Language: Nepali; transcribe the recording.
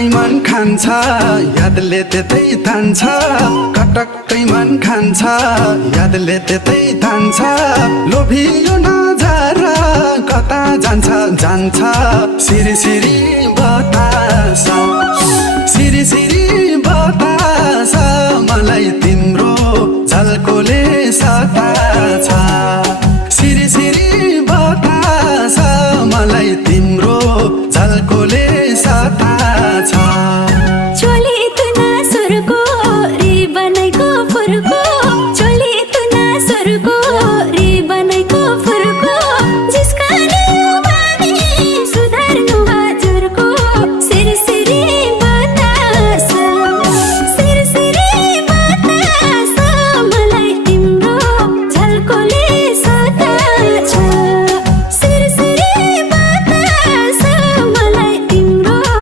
कटक्कै मन खान्छ यादले त्यतै तान्छ कटक्कै मन खान्छ यादले त्यतै तान्छ लोभियो नजार कता जान्छ जान्छ सिरी सिरी बतास सिरी सिरी बतास मलाई तिम्रो झल्कोले सताछ सिरी सिरी बतास मलाई तिम्रो झल्कोले सताछ